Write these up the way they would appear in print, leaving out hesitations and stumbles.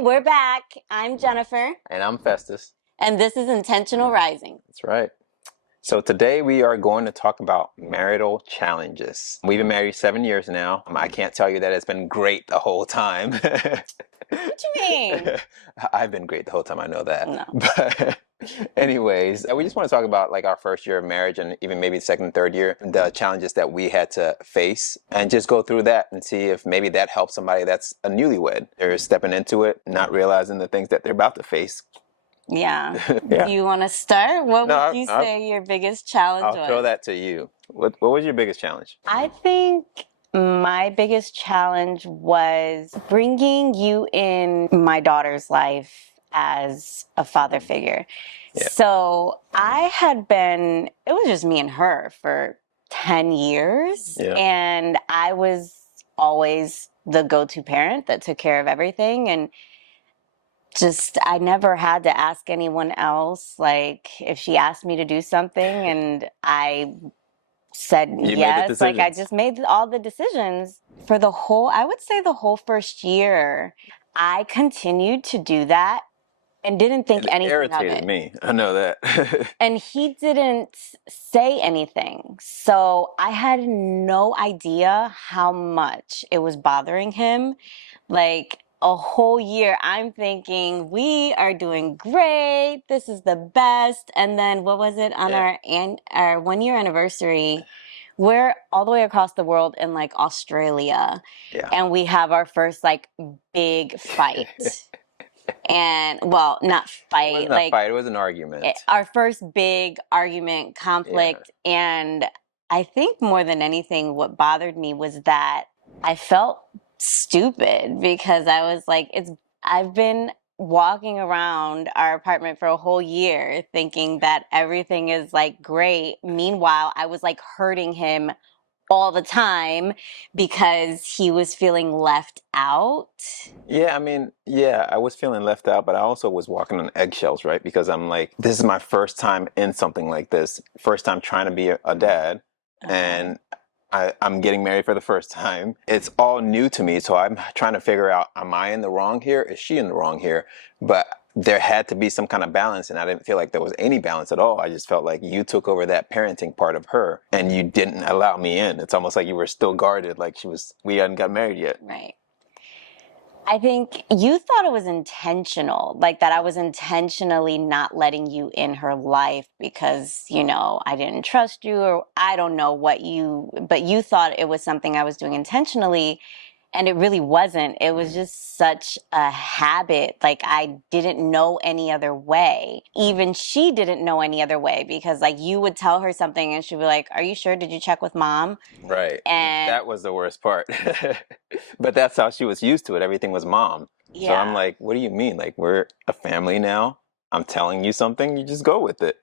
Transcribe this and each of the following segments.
we're back. I'm Jennifer. And I'm Festus. And this is Intentional Rising. That's right. So today we are going to talk about marital challenges. We've been married 7 years now. I can't tell you that it's been great the whole time. What you mean? I've been great the whole time, I know that. No. But anyways, we just want to talk about like our first year of marriage and even maybe second and third year, the challenges that we had to face, and just go through that and see if maybe that helps somebody that's a newlywed. They're stepping into it, not realizing the things that they're about to face. Yeah. Yeah. Do you want to start? What would you say your biggest challenge was? I'll throw that to you. What was your biggest challenge? I think my biggest challenge was bringing you in my daughter's life as a father figure. Yeah. So it was just me and her for 10 years. Yeah. And I was always the go-to parent that took care of everything. And I never had to ask anyone else. Like, if she asked me to do something and I said yes, like I just made all the decisions for I would say the whole first year. I continued to do that and didn't think anything of it. It irritated me. I know that. And he didn't say anything. So I had no idea how much it was bothering him. Like, a whole year, I'm thinking, we are doing great. This is the best. And then what was it on our 1 year anniversary? We're all the way across the world in like Australia. Yeah. And we have our first like big fight. And well, not fight. It wasn't a fight, it was an argument. Our first big argument, conflict. Yeah. And I think more than anything, what bothered me was that I felt stupid because I was like, I've been walking around our apartment for a whole year thinking that everything is like great. Meanwhile, I was like hurting him all the time because he was feeling left out. Yeah, I mean, I was feeling left out, but I also was walking on eggshells, right? Because I'm like, this is my first time in something like this, first time trying to be a dad. And I'm getting married for the first time. It's all new to me, so I'm trying to figure out, am I in the wrong here? Is she in the wrong here? But there had to be some kind of balance, and I didn't feel like there was any balance at all. I just felt like you took over that parenting part of her, and you didn't allow me in. It's almost like you were still guarded, like we hadn't got married yet. Right. I think you thought it was intentional, like that I was intentionally not letting you in her life because, I didn't trust you, or I don't know but you thought it was something I was doing intentionally, and it really wasn't. It was just such a habit. Like, I didn't know any other way. Even she didn't know any other way because, like, you would tell her something and she'd be like, are you sure? Did you check with mom? Right. And that was the worst part. But that's how she was used to it. Everything was mom. Yeah. So I'm like, what do you mean? Like, we're a family now. I'm telling you something, you just go with it,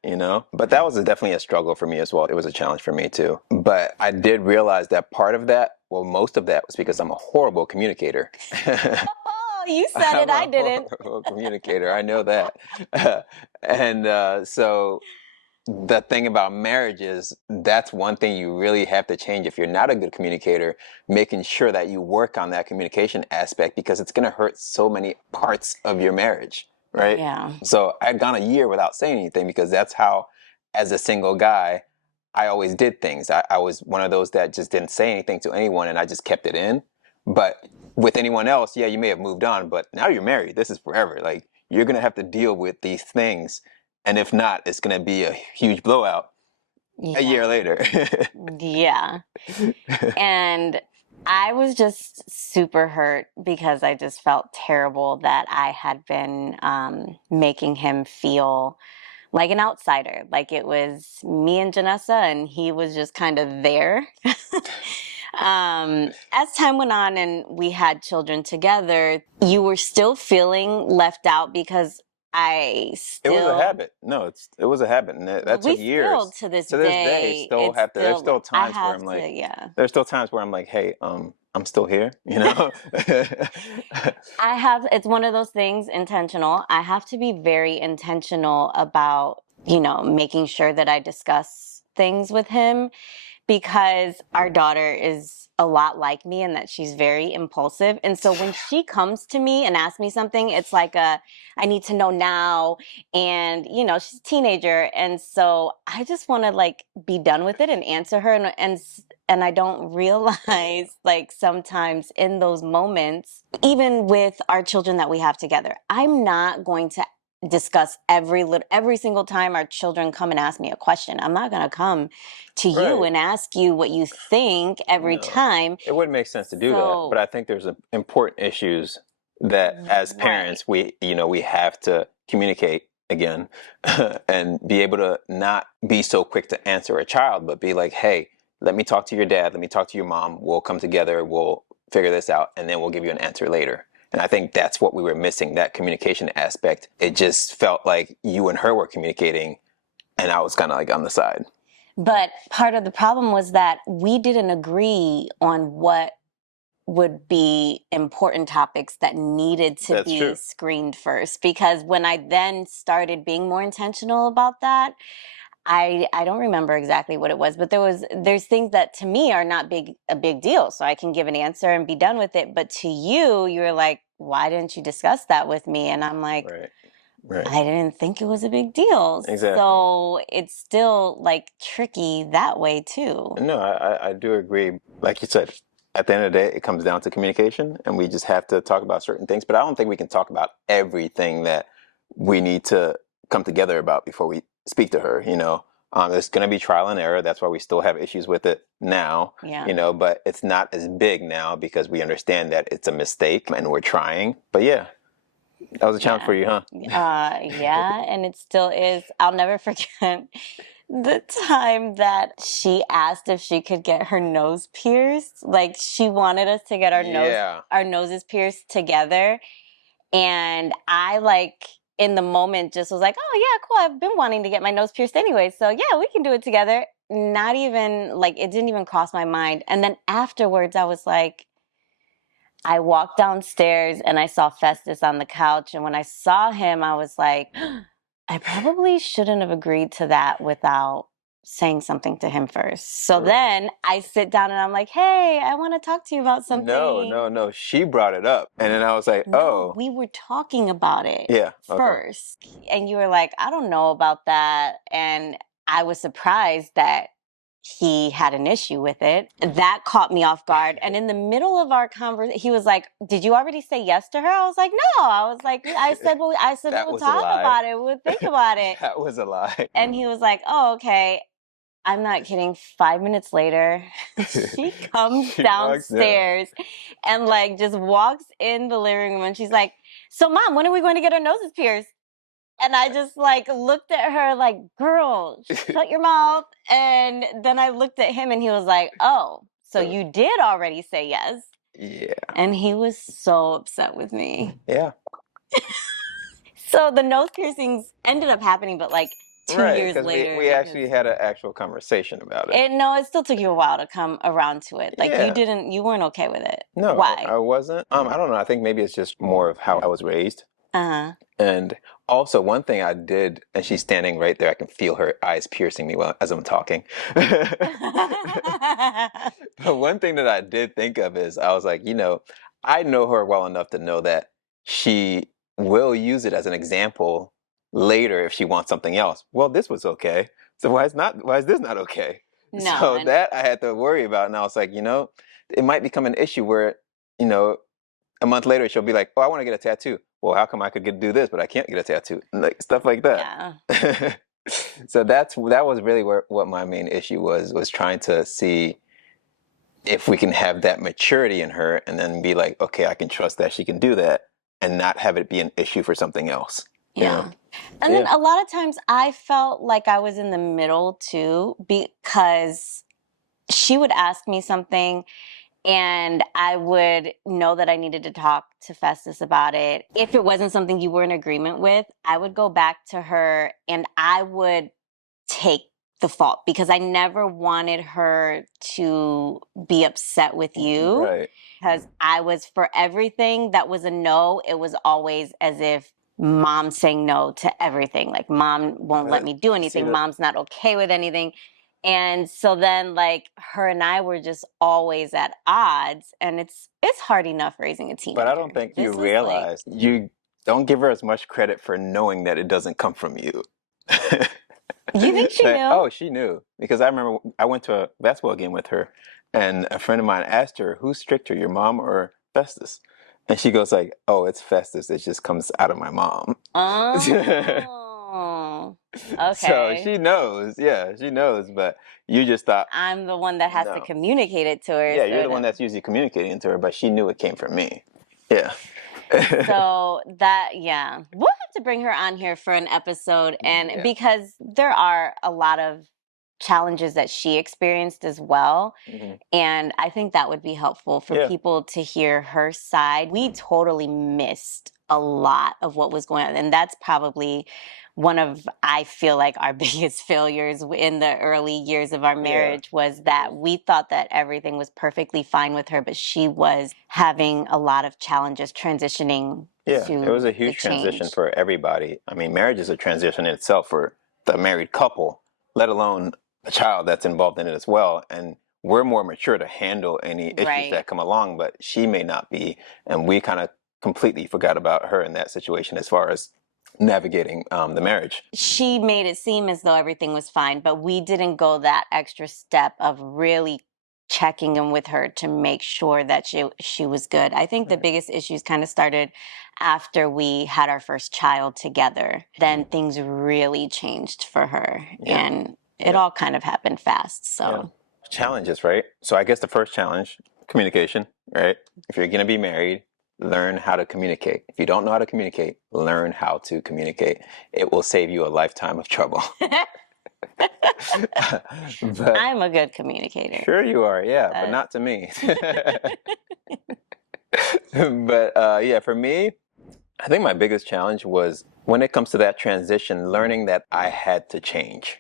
But that was definitely a struggle for me as well. It was a challenge for me too. But I did realize that part of that, most of that was because I'm a horrible communicator. Oh, you said it, I didn't. Horrible communicator, I know that. So the thing about marriage is that's one thing you really have to change if you're not a good communicator, making sure that you work on that communication aspect because it's going to hurt so many parts of your marriage. Right? Yeah. So I'd gone a year without saying anything because that's how, as a single guy, I always did things. I was one of those that just didn't say anything to anyone and I just kept it in. But with anyone else, you may have moved on, but now you're married. This is forever. Like, you're going to have to deal with these things. And if not, it's going to be a huge blowout a year later. Yeah. And I was just super hurt because I just felt terrible that I had been making him feel like an outsider. Like it was me and Janessa and he was just kind of there. As time went on and we had children together, you were still feeling left out because It was a habit. No, it was a habit, and that took years. Still, to this day, there's still times where I'm like, there's still times where I'm like, hey, I'm still here, It's one of those things, intentional. I have to be very intentional about, making sure that I discuss things with him because our daughter is a lot like me and that she's very impulsive. And so when she comes to me and asks me something, it's like I need to know now. And, you know, she's a teenager. And so I just want to like be done with it and answer her. And I don't realize like sometimes in those moments, even with our children that we have together, I'm not going to discuss every single time our children come and ask me a question. I'm not going to come to you Right. and ask you what you think every No, time. it wouldn't make sense to do that. But So, I think there's important issues that as right. parents, we have to communicate again and be able to not be so quick to answer a child, but be like, hey, let me talk to your dad. Let me talk to your mom. We'll come together. We'll figure this out. And then we'll give you an answer later. And I think that's what we were missing, that communication aspect. It just felt like you and her were communicating and I was kind of like on the side. But part of the problem was that we didn't agree on what would be important topics that needed to That's be true. screened first. Because when I then started being more intentional about that, I don't remember exactly what it was, but there's things that to me are not a big deal. So I can give an answer and be done with it. But to you, you're like, why didn't you discuss that with me? And I'm like, Right. Right. I didn't think it was a big deal. Exactly. So it's still like tricky that way too. No, I do agree. Like you said, at the end of the day, it comes down to communication, and we just have to talk about certain things. But I don't think we can talk about everything that we need to come together about before we speak to her. There's going to be trial and error. That's why we still have issues with it now. Yeah. But it's not as big now because we understand that it's a mistake and we're trying. But yeah, that was a challenge for you, huh? Yeah, and it still is. I'll never forget the time that she asked if she could get her nose pierced. Like she wanted us to get Yeah. our noses pierced together. And I like in the moment just was like, oh yeah, cool. I've been wanting to get my nose pierced anyway. So yeah, we can do it together. Not even like it didn't even cross my mind. And then afterwards I was like, I walked downstairs and I saw Festus on the couch. And when I saw him, I was like, I probably shouldn't have agreed to that without saying something to him first. So then I sit down and I'm like, hey, I want to talk to you about something. No. She brought it up. And then I was like, No, oh. we were talking about it Yeah. Okay. first. And you were like, I don't know about that. And I was surprised that he had an issue with it. That caught me off guard. And in the middle of our conversation, he was like, did you already say yes to her? I was like, no. I was like, I said we That would was a talk lie. about it. We would think about it. That was a lie. And he was like, oh, okay. I'm not kidding. 5 minutes later, she comes She walks down. downstairs and like just walks in the living room and she's like, so mom, when are we going to get our noses pierced? And I just like looked at her like, girl, shut your mouth. And then I looked at him and he was like, oh, so you did already say yes. Yeah. And he was so upset with me. Yeah. So the nose piercings ended up happening, but like 2 years later. We actually had an actual conversation about it. No, it still took you a while to come around to it. Like Yeah. you weren't okay with it. No, Why? I wasn't. I don't know. I think maybe it's just more of how I was raised. Uh-huh. And also one thing I did, and she's standing right there, I can feel her eyes piercing me as I'm talking. But one thing that I did think of is I was like, I know her well enough to know that she will use it as an example later if she wants something else. Well, this was okay. So why is this not okay? No. So that I had to worry about. And I was like, it might become an issue where, a month later she'll be like, oh, I want to get a tattoo. Well, how come I could do this, but I can't get a tattoo? Like stuff like that. Yeah. So that was really what my main issue was trying to see if we can have that maturity in her and then be like, okay, I can trust that she can do that and not have it be an issue for something else. Yeah. And then a lot of times I felt like I was in the middle too, because she would ask me something and I would know that I needed to talk to Festus about it. If it wasn't something you were in agreement with, I would go back to her and I would take the fault because I never wanted her to be upset with you. Right. Because I was, for everything that was a no, it was always as if mom saying no to everything. Like mom won't let me do anything. Mom's not okay with anything. And so then like her and I were just always at odds, and it's hard enough raising a teenager. But I don't think you This was like, realize you don't give her as much credit for knowing that it doesn't come from you. you think she Like, knew? oh, she knew. Because I remember I went to a basketball game with her, and a friend of mine asked her, who's stricter, your mom or Festus? And she goes like, oh, it's Festus. It just comes out of my mom. Oh, So okay. she knows. Yeah, she knows. But you just thought, I'm the one that has to no. communicate it to her. Yeah, you're the sort one of. that's usually communicating to her, but she knew it came from me. Yeah. So that, yeah, we'll have to bring her on here for an episode. And Yeah. because there are a lot of challenges that she experienced as well. Mhm. And I think that would be helpful for Yeah. people to hear her side. We totally missed a lot of what was going on. And that's probably one of, I feel like, our biggest failures in the early years of our marriage was that we thought that everything was perfectly fine with her, but she was having a lot of challenges transitioning Yeah, to it was a the huge transition change. for everybody. I mean, marriage is a transition in itself for the married couple, let alone a child that's involved in it as well. And we're more mature to handle any issues Right. that come along, but she may not be. And we kind of completely forgot about her in that situation as far as navigating the marriage. She made it seem as though everything was fine, but we didn't go that extra step of really checking in with her to make sure that she was good. I think the biggest issues kind of started after we had our first child together. Then things really changed for her, Yeah. and it all kind of happened fast. So Yeah. Challenges, right? So I guess the first challenge, communication, right? If you're going to be married, learn how to communicate. If you don't know how to communicate, learn how to communicate. It will save you a lifetime of trouble. But I'm a good communicator. sure you are, yeah, but not to me. But yeah, for me, I think my biggest challenge was when it comes to that transition, learning that I had to change.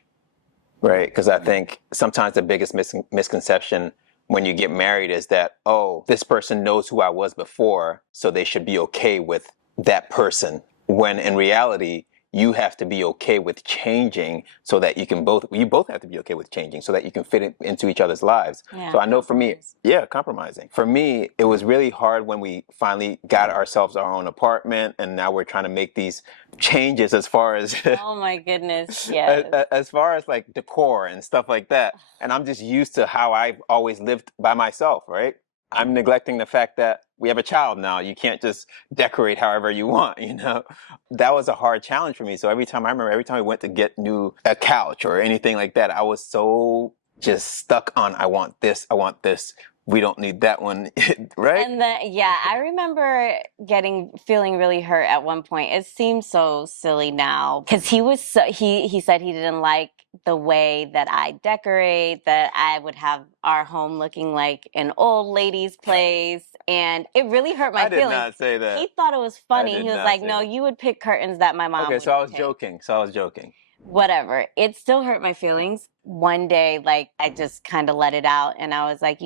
Right, because I think sometimes the biggest misconception when you get married is that, oh, this person knows who I was before, so they should be okay with that person. When in reality, you have to be okay with changing so that you both have to be okay with changing so that you can fit into each other's lives. Yeah, so I know for me, compromise. compromising. For me, it was really hard when we finally got ourselves our own apartment and now we're trying to make these changes as far as Oh my goodness, yes. as far as like decor and stuff like that. And I'm just used to how I've always lived by myself, right? I'm neglecting the fact that we have a child now. You can't just decorate however you want, you know? That was a hard challenge for me. So every time we went to get a couch or anything like that, I was so just stuck on, I want this, we don't need that one, right? And then, yeah, I remember feeling really hurt at one point. It seems so silly now because he said he didn't like the way that I decorate, that I would have our home looking like an old lady's place. And it really hurt my feelings. I did not say that. He thought it was funny. He was like, no, you would pick curtains that my mom would so I was pick. joking. Whatever. It still hurt my feelings. One day, like, I just kind of let it out. And I was like,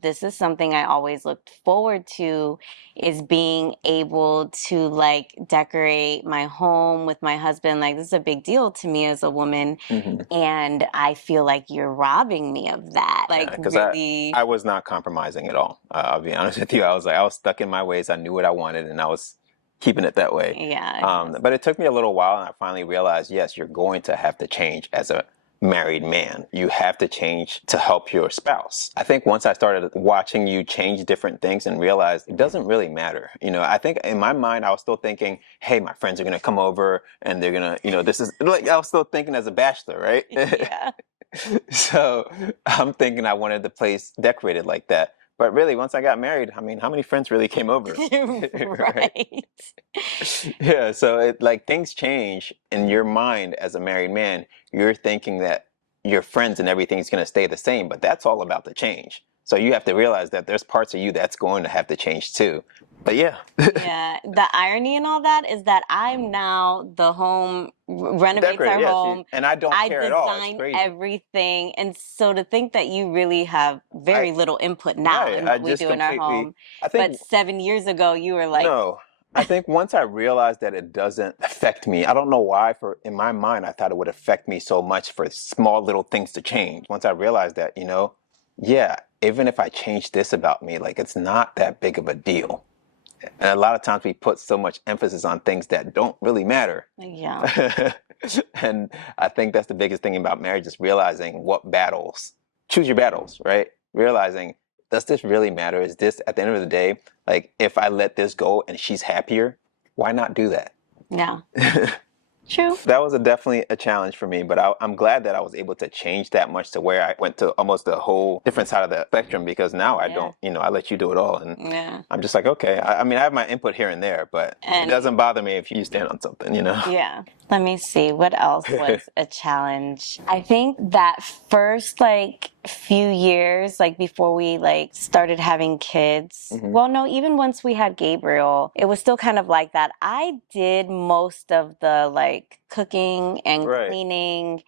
this is something I always looked forward to, is being able to, like, decorate my home with my husband. Like, this is a big deal to me as a woman. Mm-hmm. And I feel like you're robbing me of that. Like, really. I was not compromising at all. I'll be honest with you. I was stuck in my ways. I knew what I wanted and I was keeping it that way. Yeah. But it took me a little while and I finally realized, yes, you're going to have to change as a married man. You have to change to help your spouse. I think once I started watching you change different things and realized it doesn't really matter. I think in my mind, I was still thinking, hey, my friends are going to come over and they're going to, this is like, I was still thinking as a bachelor, right? Yeah. So I'm thinking I wanted the place decorated like that. But really, once I got married, I mean, how many friends really came over? Right. Yeah, so things change in your mind as a married man. You're thinking that your friends and everything's going to stay the same, but that's all about the change. So you have to realize that there's parts of you that's going to have to change too. But yeah. Yeah, the irony in all that is that I'm now the home renovates our home. And I don't care at all. It's crazy. Everything, and so to think that you really have very little input now in what we do in our home. But 7 years ago, you were like, no, I think once I realized that it doesn't affect me, I don't know why, in my mind, I thought it would affect me so much for small little things to change. Once I realized that, yeah, even if I change this about me, like it's not that big of a deal. And a lot of times we put so much emphasis on things that don't really matter. Yeah. And I think that's the biggest thing about marriage is realizing choose your battles, right? Realizing, does this really matter? Is this, at the end of the day, like if I let this go and she's happier, why not do that? Yeah. True. That was definitely a challenge for me, but I'm glad that I was able to change that much to where I went to almost a whole different side of the spectrum, because now I don't, I let you do it all. And I'm just like, okay, I mean, I have my input here and there, but it doesn't bother me if you stand on something, Yeah. Let me see. What else was a challenge? I think that first, few years, before we, started having kids. Mm-hmm. Well, no, even once we had Gabriel, it was still kind of like that. I did most of the, cooking and cleaning,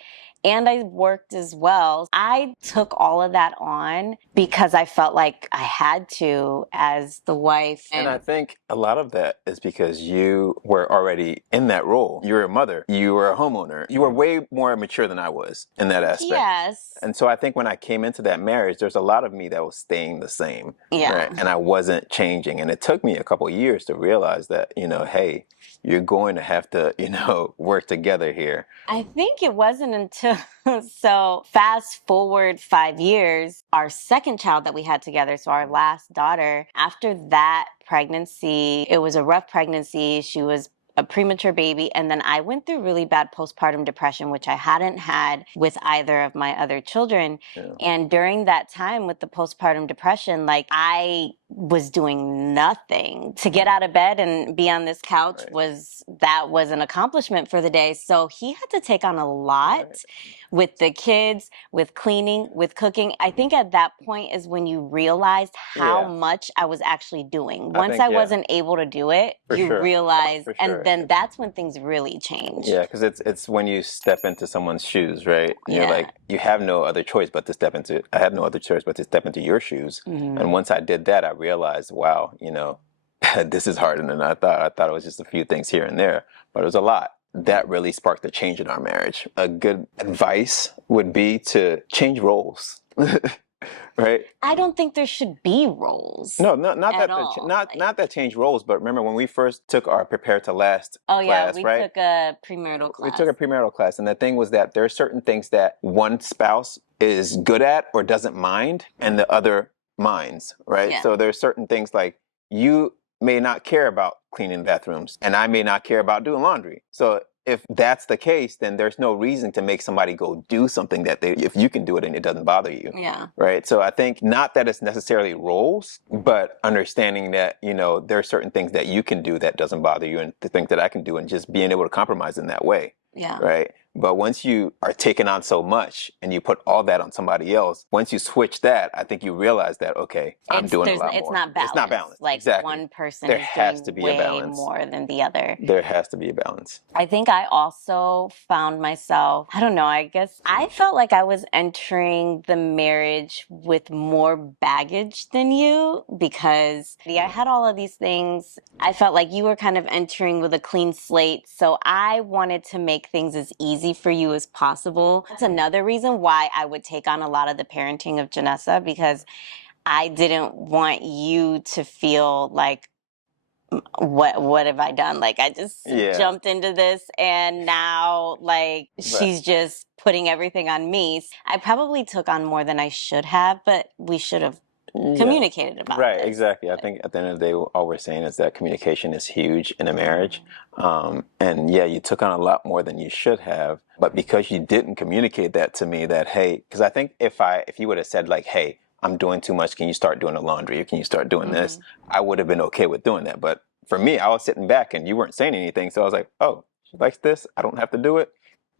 and I worked as well. I took all of that on because I felt like I had to as the wife. And I think a lot of that is because you were already in that role. You were a mother. You were a homeowner. You were way more mature than I was in that aspect. Yes. And so I think when I came into that marriage, there's a lot of me that was staying the same. Yeah. Right? And I wasn't changing. And it took me a couple of years to realize that, hey, you're going to have to, work together here. I think it wasn't until, so fast forward 5 years, our second child that we had together, so our last daughter, after that pregnancy, it was a rough pregnancy. She was a premature baby. And then I went through really bad postpartum depression, which I hadn't had with either of my other children. Yeah. And during that time with the postpartum depression, I was doing nothing. To get out of bed and be on this couch was an accomplishment for the day. So he had to take on a lot with the kids, with cleaning, with cooking. I think at that point is when you realized how much I was actually doing. Once I wasn't able to do it, realize, and then that's when things really change. Yeah, because it's when you step into someone's shoes, right? You're like, you have no other choice but to step into. I had no other choice but to step into your shoes. Mm-hmm. And once I did that, I realized, wow, this is harder than I thought. I thought it was just a few things here and there, but it was a lot. That really sparked a change in our marriage. A good advice would be to change roles. Right? I don't think there should be roles. No, not that change roles, but remember when we first took our Prepare to Last class, we right? took a premarital class. We took a premarital class, and the thing was that there are certain things that one spouse is good at or doesn't mind, and the other minds, right? Yeah. So there are certain things like you may not care about cleaning bathrooms, and I may not care about doing laundry. So if that's the case, then there's no reason to make somebody go do something that if you can do it and it doesn't bother you. Yeah. Right. So I think not that it's necessarily roles, but understanding that, there are certain things that you can do that doesn't bother you and the things that I can do and just being able to compromise in that way. Yeah. Right. But once you are taking on so much and you put all that on somebody else, once you switch that, I think you realize that, okay, I'm doing a lot more. It's not balanced. It's not balanced. Exactly. One person is doing way more than the other. There has to be a balance. I think I also found myself, I don't know, I guess I felt like I was entering the marriage with more baggage than you because I had all of these things. I felt like you were kind of entering with a clean slate. So I wanted to make things as easy for you as possible. That's another reason why I would take on a lot of the parenting of Janessa, because I didn't want you to feel like, what have I done? I just jumped into this and now she's just putting everything on me. I probably took on more than I should have, but we should have communicated about it. Right, exactly. I think at the end of the day, all we're saying is that communication is huge in a marriage. And you took on a lot more than you should have. But because you didn't communicate that to me, that, hey, because I think if you would have said hey, I'm doing too much, can you start doing the laundry or can you start doing this? I would have been okay with doing that. But for me, I was sitting back and you weren't saying anything. So I was like, oh, she likes this. I don't have to do it.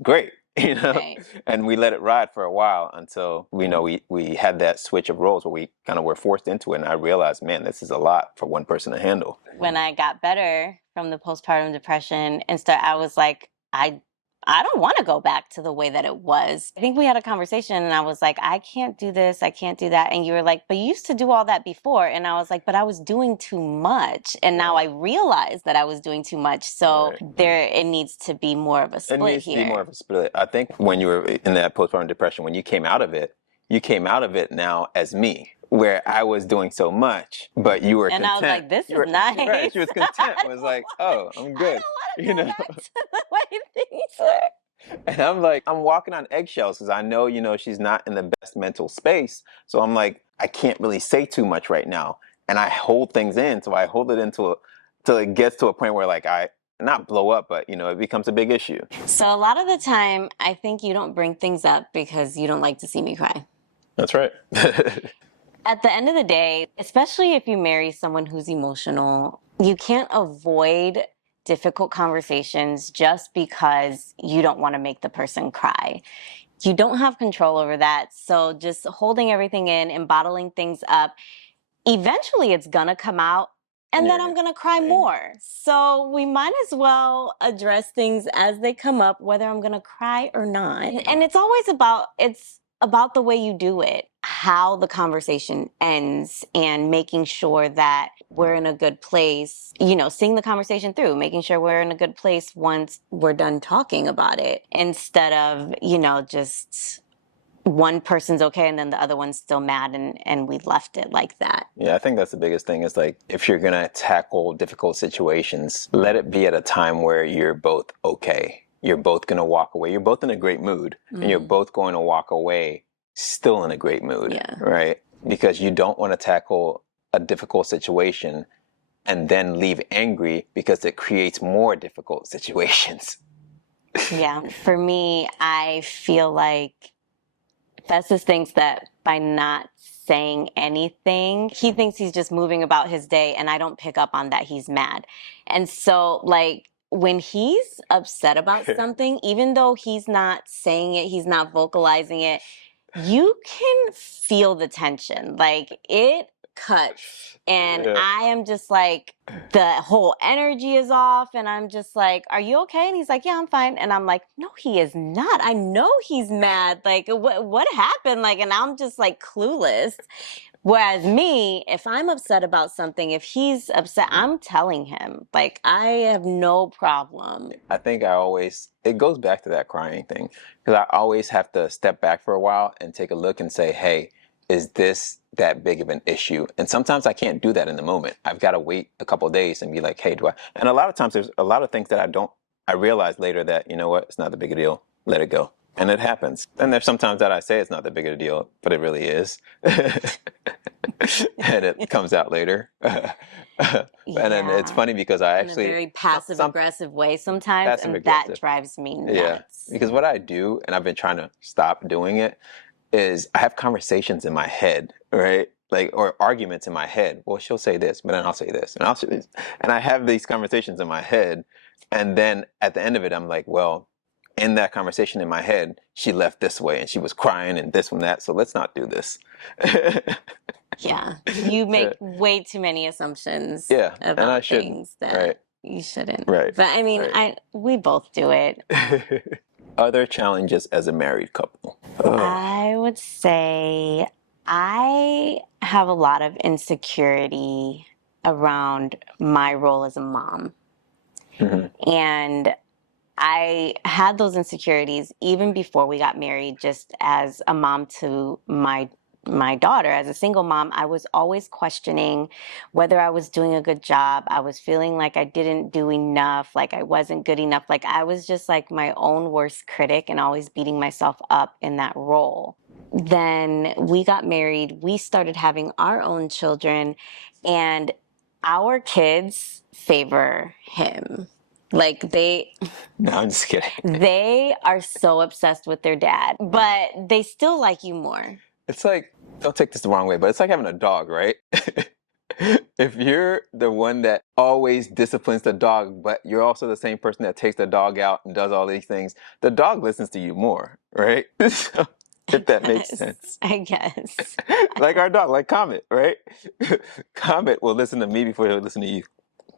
Great. Right. And we let it ride for a while until we had that switch of roles where we kind of were forced into it. And I realized, man, this is a lot for one person to handle. When I got better from the postpartum depression and I was like, I don't want to go back to the way that it was. I think we had a conversation and I was like, I can't do this. I can't do that. And you were like, but you used to do all that before. And I was like, but I was doing too much. And now I realize that I was doing too much. So it needs to be more of a split here. It needs to be more of a split. I think when you were in that postpartum depression, when you came out of it now as me, where I was doing so much, but you were content. I was like, this is nice. Right, she was content. It was like, oh, I'm good. I don't want to go back to the way things were. And I'm like, I'm walking on eggshells because I know, she's not in the best mental space. So I'm like, I can't really say too much right now. And I hold things in. So I hold it till it gets to a point where like I not blow up, but it becomes a big issue. So a lot of the time, I think you don't bring things up because you don't like to see me cry. That's right. At the end of the day, especially if you marry someone who's emotional, you can't avoid difficult conversations just because you don't want to make the person cry. You don't have control over that. So just holding everything in and bottling things up, eventually it's going to come out. And then I'm going to cry more. So we might as well address things as they come up, whether I'm going to cry or not. And it's always about the way you do it, how the conversation ends, and making sure that we're in a good place, seeing the conversation through, making sure we're in a good place once we're done talking about it, instead of, just one person's okay and then the other one's still mad and we left it like that. Yeah, I think that's the biggest thing is like, if you're going to tackle difficult situations, let it be at a time where you're both okay. You're both going to walk away. You're both in a great mood and you're both going to walk away still in a great mood, right? Because you don't want to tackle a difficult situation and then leave angry because it creates more difficult situations. Yeah, for me, I feel like Festus thinks that by not saying anything, he thinks he's just moving about his day, and I don't pick up on that he's mad. And so, like, when he's upset about something, even though he's not saying it, he's not vocalizing it, you can feel the tension. Like, it cuts. And I am just like, the whole energy is off. And I'm just like, are you okay? And he's like, yeah, I'm fine. And I'm like, no, he is not. I know he's mad. Like, what happened? Like, and I'm just like clueless. Whereas me, if I'm upset about something, if he's upset, I'm telling him. Like, I have no problem. I think it goes back to that crying thing. Because I always have to step back for a while and take a look and say, hey, is this that big of an issue? And sometimes I can't do that in the moment. I've got to wait a couple of days and be like, hey, and a lot of times there's a lot of things that I realize later that, you know what, it's not the big a deal. Let it go. And it happens. And there's sometimes that I say it's not that big of a deal, but it really is. And it comes out later. And then it's funny because I actually... in a very passive-aggressive way sometimes, and that drives me nuts. Yeah, because what I do, and I've been trying to stop doing it, is I have conversations in my head, right? Like, or arguments in my head. Well, she'll say this, but then I'll say this, and I'll say this. And I have these conversations in my head. And then at the end of it, I'm like, well, in that conversation in my head, she left this way and she was crying and this and that. So let's not do this. Yeah. You make way too many assumptions about things that you shouldn't. Right. But I mean, we both do it. Other challenges as a married couple? I would say I have a lot of insecurity around my role as a mom. Mm-hmm. And I had those insecurities even before we got married, just as a mom to my daughter. As a single mom, I was always questioning whether I was doing a good job. I was feeling like I didn't do enough, like I wasn't good enough. Like I was just like my own worst critic and always beating myself up in that role. Then we got married. We started having our own children, and our kids favor him. Like No, I'm just kidding. They are so obsessed with their dad, but they still like you more. It's like, don't take this the wrong way, but it's like having a dog, right? If you're the one that always disciplines the dog, but you're also the same person that takes the dog out and does all these things, the dog listens to you more, right? So, if that makes sense. I guess. Like our dog, like Comet, right? Comet will listen to me before he'll listen to you.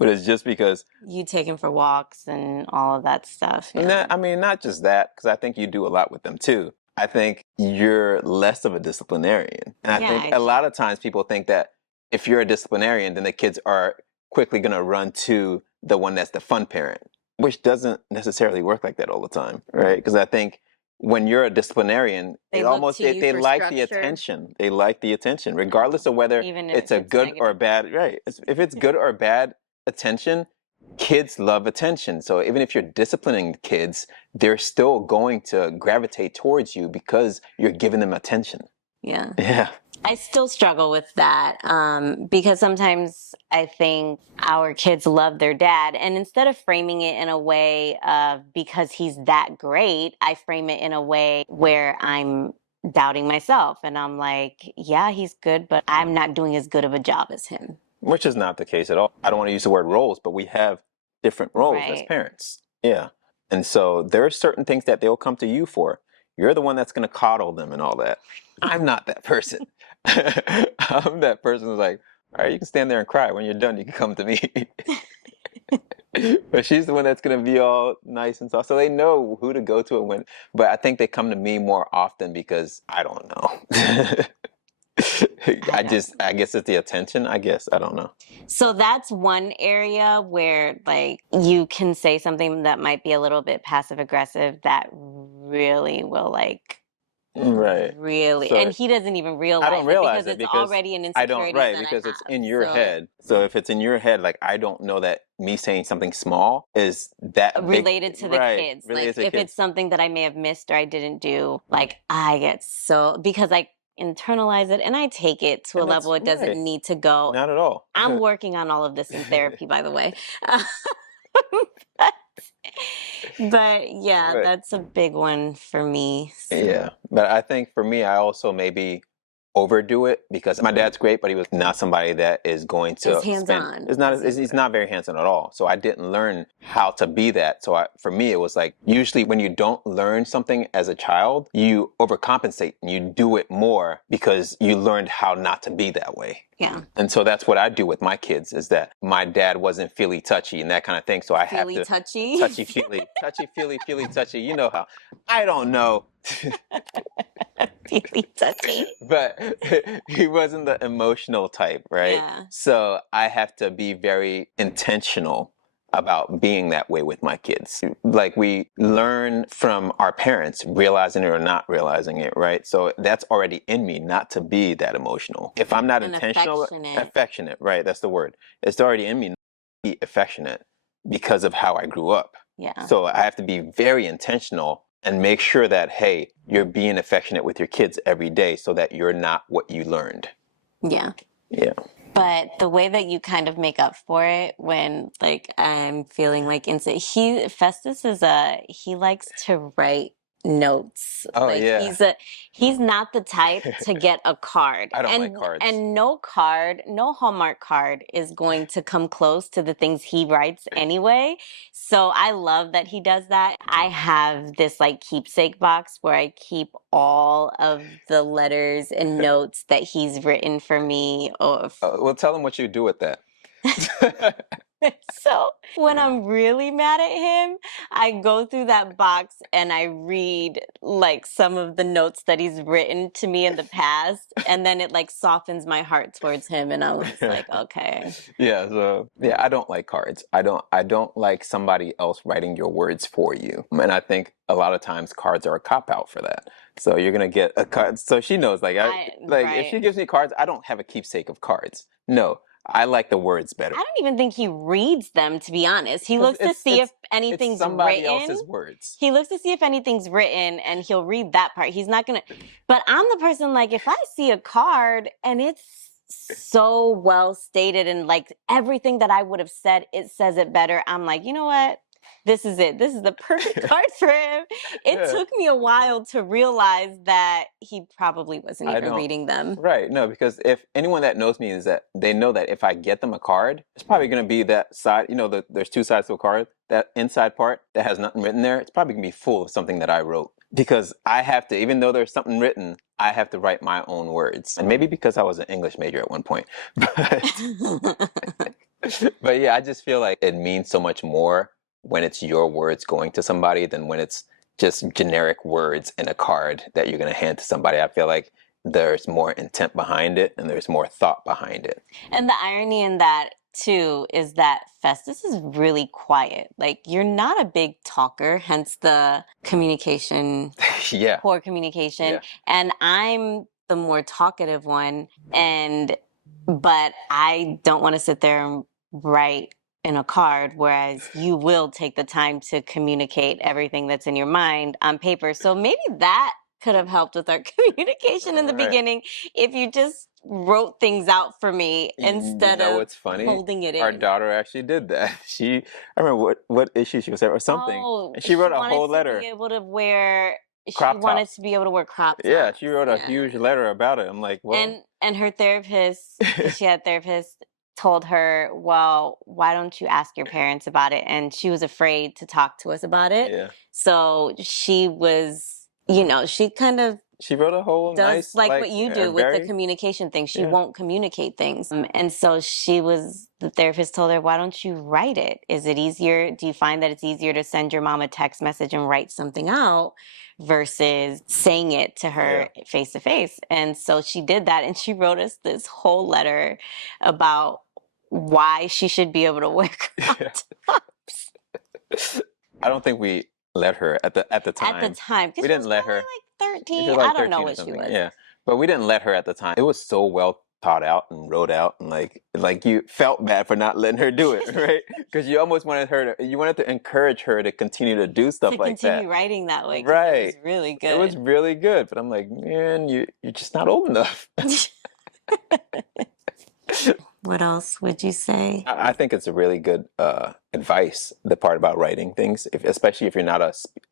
but it's just because You take him for walks and all of that stuff. Yeah. I mean, not just that, because I think you do a lot with them too. I think you're less of a disciplinarian. And I think a lot of times people think that if you're a disciplinarian, then the kids are quickly going to run to the one that's the fun parent, which doesn't necessarily work like that all the time, right? Because I think when you're a disciplinarian, They look to you they for like the structure. attention. They like the attention, regardless of whether Even if it's a good negative. or bad, right? If it's good or bad attention, kids love attention. So even if you're disciplining kids, they're still going to gravitate towards you because you're giving them attention. Yeah. Yeah. I still struggle with that because sometimes I think our kids love their dad. And instead of framing it in a way of because he's that great, I frame it in a way where I'm doubting myself. And I'm like, yeah, he's good, but I'm not doing as good of a job as him. Which is not the case at all. I don't want to use the word roles, but we have different roles as parents. Yeah. And so there are certain things that they'll come to you for. You're the one that's going to coddle them and all that. I'm not that person. I'm that person who's like, all right, you can stand there and cry. When you're done, you can come to me. But she's the one that's going to be all nice and soft. So they know who to go to and when. But I think they come to me more often because I don't know. I guess it's the attention. I don't know. So that's one area where like you can say something that might be a little bit passive aggressive that really will like Right. really, So and he doesn't even realize I don't realize it it because because it's already an I don't, insecurity right, that because I it's have. in your So head. So if it's in your head, like I don't know that me saying something small is that big, related to the right, kids, related like to the if kids. it's something that I may have missed or I didn't do, like I get so because I internalize it and I take it to a And that's level it doesn't right. need to go. Not at all. I'm working on all of this in therapy, by the way. But yeah, Right. that's a big one for me. So. Yeah, but I think for me, I also maybe overdo it because my dad's great, but he was not somebody that is going to Is hands-on, It's not. as you He's were. not very hands-on at all. So I didn't learn how to be that. So for me, it was like usually when you don't learn something as a child, you overcompensate and you do it more because you learned how not to be that way. Yeah. And so that's what I do with my kids is that my dad wasn't feely touchy and that kind of thing. So I have to touchy. touchy feely touchy. You know how I don't know. Feely touchy. But he wasn't the emotional type, right? Yeah. So I have to be very intentional about being that way with my kids. Like we learn from our parents, realizing it or not realizing it, right? So that's already in me not to be that emotional. If I'm not intentional, affectionate, right? That's the word. It's already in me not to be affectionate because of how I grew up. Yeah. So I have to be very intentional and make sure that, hey, you're being affectionate with your kids every day so that you're not what you learned. Yeah. Yeah. But the way that you kind of make up for it when like I'm feeling like Festus is he likes to write notes. Oh, like yeah. he's not the type to get a card. I don't like cards. And no Hallmark card is going to come close to the things he writes anyway. So I love that he does that. I have this like keepsake box where I keep all of the letters and notes that he's written for me. Well, tell him what you do with that. So when I'm really mad at him, I go through that box and I read like some of the notes that he's written to me in the past, and then it like softens my heart towards him, and I was like, okay. Yeah, so yeah, I don't like cards. I don't like somebody else writing your words for you. And I think a lot of times cards are a cop out for that. So you're gonna get a card. So she knows, like, if she gives me cards, I don't have a keepsake of cards. No, I like the words better. I don't even think he reads them, to be honest. He looks to see if anything's it's somebody written. else's words. He looks to see if anything's written and he'll read that part. He's not gonna, but I'm the person like, if I see a card and it's so well stated and like everything that I would have said, it says it better. I'm like, you know what? This is it. This is the perfect card for him. It took me a while to realize that he probably wasn't even reading them. Right. No, because if anyone that knows me is that they know that if I get them a card, it's probably going to be that side, there's two sides to a card. That inside part that has nothing written there, it's probably going to be full of something that I wrote. Because I have to, even though there's something written, I have to write my own words. And maybe because I was an English major at one point. But But yeah, I just feel like it means so much more when it's your words going to somebody than when it's just generic words in a card that you're going to hand to somebody. I feel like there's more intent behind it and there's more thought behind it. And the irony in that too is that Festus is really quiet. Like, you're not a big talker, hence the communication, Yeah. poor communication. Yeah. And I'm the more talkative one. But I don't want to sit there and write in a card, whereas you will take the time to communicate everything that's in your mind on paper. So maybe that could have helped with our communication in the Right. beginning if you just wrote things out for me instead of what's funny? holding it Our in. daughter actually did that. I remember what issue she was having or something. Oh, And she wrote a whole wanted to letter. be able to wear. She Crop wanted tops. to be able to wear crop tops. Yeah, she wrote a Yeah. huge letter about it. I'm like, well. And her therapist, because she had a therapist, told her, well, why don't you ask your parents about it? And she was afraid to talk to us about it. Yeah. So she was, she kind of She wrote a whole does nice, like what you do with the very, communication thing. She yeah. won't communicate things. And so the therapist told her, why don't you write it? Is it easier? Do you find that it's easier to send your mom a text message and write something out versus saying it to her face to face? And so she did that, and she wrote us this whole letter about why she should be able to wear crop tops. I don't think we let her at the time. At the time, we didn't let her. Like 13. She was like I don't know 13 or what she something. was. Yeah, but we didn't let her at the time. It was so well thought out and wrote out, and like you felt bad for not letting her do it, right? Because you almost wanted to encourage her to continue to do stuff like that. To continue writing that way, right? It was really good. It was really good, but I'm like, man, you're just not old enough. What else would you say? I think it's a really good advice. The part about writing things, especially if you're not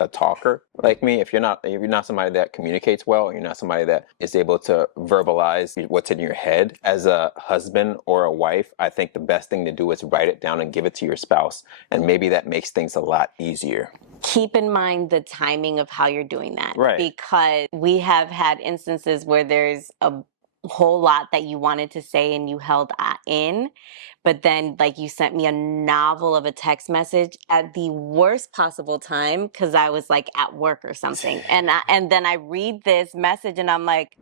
a talker like me, if you're not somebody that communicates well, or you're not somebody that is able to verbalize what's in your head. As a husband or a wife, I think the best thing to do is write it down and give it to your spouse, and maybe that makes things a lot easier. Keep in mind the timing of how you're doing that, right? Because we have had instances where there's a whole lot that you wanted to say and you held in, but then like you sent me a novel of a text message at the worst possible time because I was like at work or something, and then I read this message and I'm like,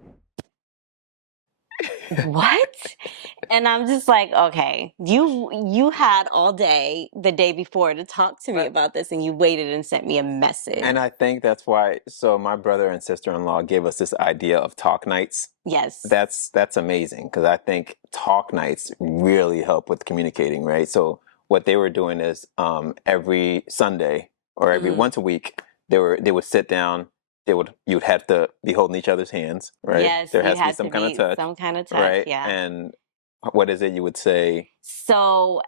what? And I'm just like, okay, you had all day the day before to talk to me about this, and you waited and sent me a message. And I think that's why. So my brother and sister-in-law gave us this idea of talk nights. Yes, that's amazing, because I think talk nights really help with communicating, right? So what they were doing is every Sunday or every once a week they would sit down. You'd have to be holding each other's hands, right? Yes, there has to be some kind of touch. Some kind of touch, right? yeah. And what is it you would say? So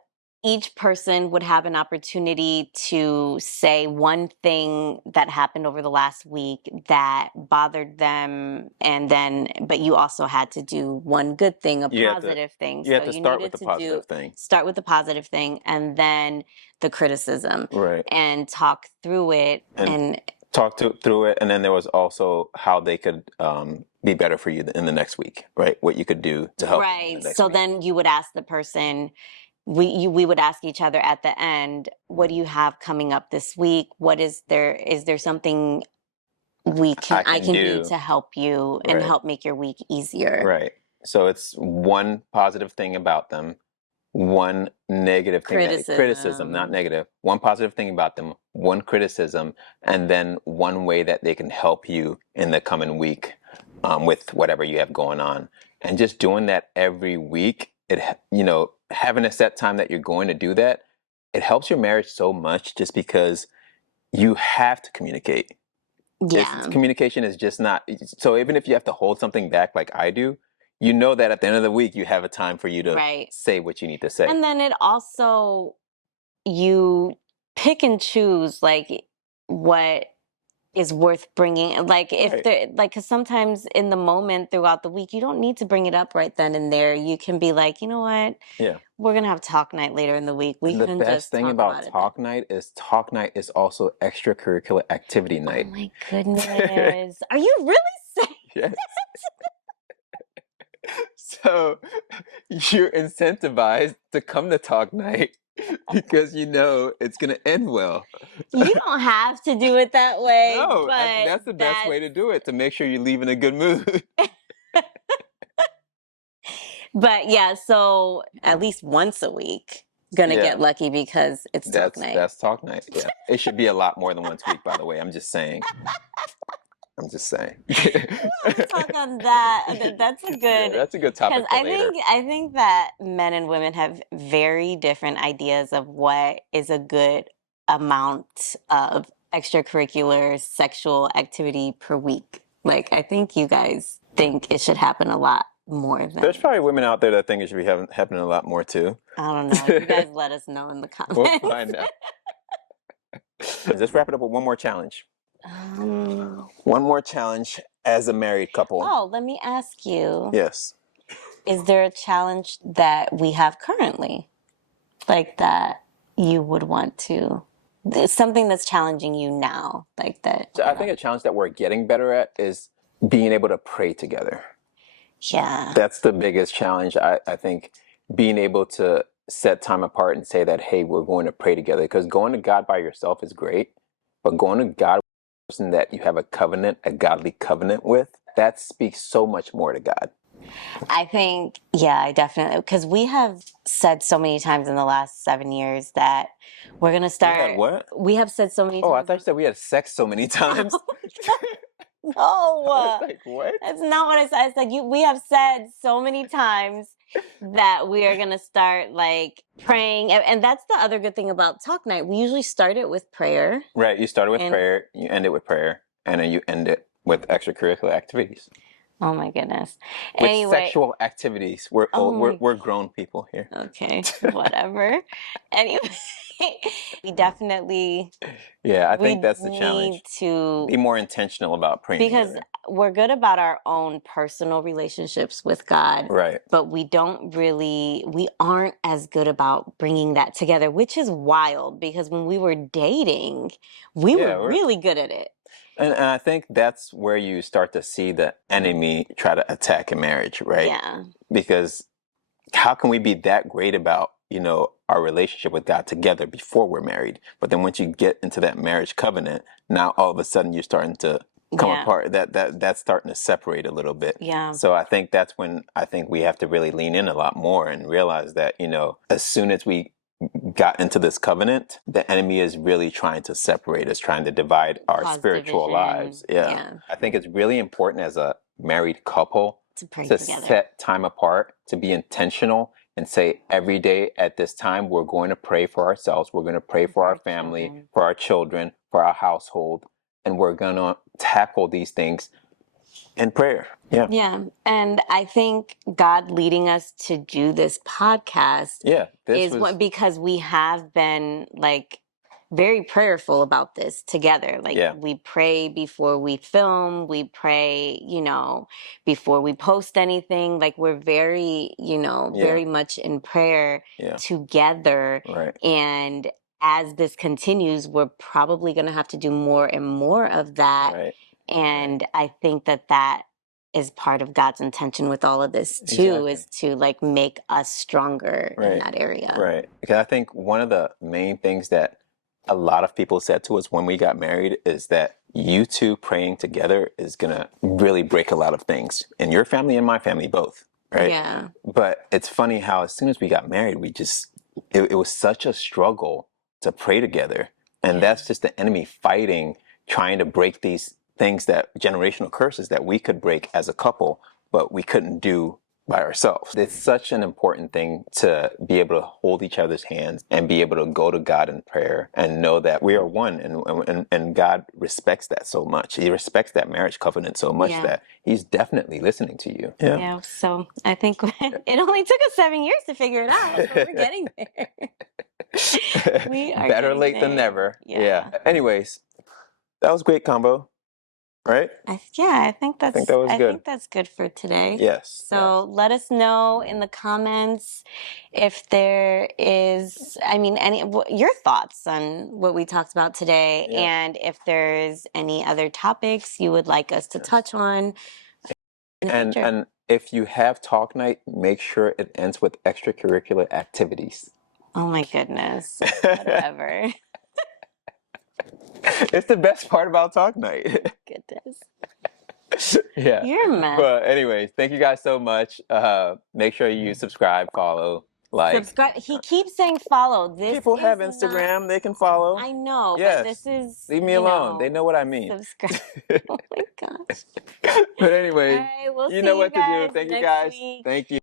each person would have an opportunity to say one thing that happened over the last week that bothered them, but you also had to do one good thing, a positive thing. You have to start with the positive thing. Start with the positive thing, and then the criticism, right? And talk through it and talk through it. And then there was also how they could be better for you in the next week, right? What you could do to help. Right. So then you would ask the person, we would ask each other at the end, what do you have coming up this week? Is there something I can do to help you and help make your week easier? Right. So it's one positive thing about them, one negative thing, criticism, not negative. One positive thing about them, one criticism, and then one way that they can help you in the coming week with whatever you have going on. And just doing that every week, having a set time that you're going to do that, it helps your marriage so much, just because you have to communicate. Yeah. Communication is just not, so even if you have to hold something back like I do, you know that at the end of the week you have a time for you to say what you need to say. And then it also, you pick and choose like what is worth bringing, like if there, like, because sometimes in the moment throughout the week you don't need to bring it up right then and there. You can be like, you know what, we're gonna have talk night later in the week. The best thing about talk night is also extracurricular activity night. Oh my goodness. Are you really saying yes. So you're incentivized to come to talk night because you know it's going to end well. You don't have to do it that way, No, but that's the best way to do it, to make sure you leave in a good mood. But yeah, so at least once a week, gonna Yeah. get lucky because it's talk night. That's talk night. Yeah. It should be a lot more than once a week, by the way. I'm just saying. I'm just saying. Talk on that. That's a Yeah, good. that's a good topic for later. I think that men and women have very different ideas of what is a good amount of extracurricular sexual activity per week. Like, I think you guys think it should happen a lot more than. There's probably women out there that think it should be happening a lot more too. I don't know. You guys let us know in the comments. We'll find out. Let's wrap it up with one more challenge. One more challenge as a married couple. Oh, let me ask you. Yes. Is there a challenge that we have currently, like that you would want to? Something that's challenging you now, like that. I think a challenge that we're getting better at is being able to pray together. Yeah. That's the biggest challenge. I think being able to set time apart and say that, hey, we're going to pray together. Because going to God by yourself is great, but going to God with a person that you have a covenant, a godly covenant with, that speaks so much more to God. I think, yeah, I definitely, because we have said so many times in the last 7 years that we're going to start. What? We have said so many times. Oh, I thought you said we had sex so many times. No. I was like, what? That's not what I said. I said we have said so many times that we are going to start like praying. And that's the other good thing about talk night. We usually start it with prayer. Right. You started with prayer, you end it with prayer, and then you end it with extracurricular activities. Oh my goodness. With Anyway, sexual activities. We're grown people here. Okay, whatever. Anyway, we definitely. Yeah, I think that's the challenge. Need to be more intentional about praying because together. We're good about our own personal relationships with God, right? But we aren't as good about bringing that together, which is wild because when we were dating, we were really good at it. And I think that's where you start to see the enemy try to attack a marriage, right? Yeah. Because how can we be that great about, our relationship with God together before we're married? But then once you get into that marriage covenant, now all of a sudden you're starting to come apart. That's starting to separate a little bit. Yeah. So I think that's when I think we have to really lean in a lot more and realize that, as soon as we got into this covenant, the enemy is really trying to separate us, trying to divide our spiritual lives. Yeah. I think it's really important as a married couple to set time apart, to be intentional and say every day at this time, we're going to pray for ourselves. We're going to pray for our family, for our children, for our household. And we're going to tackle these things in prayer. Yeah. Yeah. And I think God leading us to do this podcast because we have been like very prayerful about this together. Like we pray before we film, we pray, before we post anything. Like we're very, very much in prayer together. Right. And as this continues, we're probably going to have to do more and more of that. Right. And I think that is part of God's intention with all of this too, is to like make us stronger in that area. Right. Because I think one of the main things that a lot of people said to us when we got married is that you two praying together is going to really break a lot of things in your family and my family both. Right. Yeah. But it's funny how as soon as we got married, it was such a struggle to pray together. And that's just the enemy fighting, trying to break these things, that generational curses that we could break as a couple, but we couldn't do by ourselves. It's such an important thing to be able to hold each other's hands and be able to go to God in prayer and know that we are one, and God respects that so much. He respects that marriage covenant so much that he's definitely listening to you. Yeah. So I think it only took us 7 years to figure it out, but we're getting there. We are better late than never. Yeah. Anyways, that was a great combo. Right? I think that was good. I think that's good for today. Yes. So let us know in the comments if there is, any your thoughts on what we talked about today, and if there's any other topics you would like us to touch on in the future. And if you have talk night, make sure it ends with extracurricular activities. Oh my goodness. Whatever. It's the best part about talk night. Goodness. Yeah. You're a mess. But anyways, thank you guys so much. Make sure you subscribe, follow, like. Subscribe. He keeps saying follow. This People is have not. Instagram, they can follow. I know, but Yes. this is, Leave me you alone. They know, know what I mean. subscribe. Oh my gosh. But All anyways, right, we'll you see know you what to do. guys Thank you next guys. week. Thank you.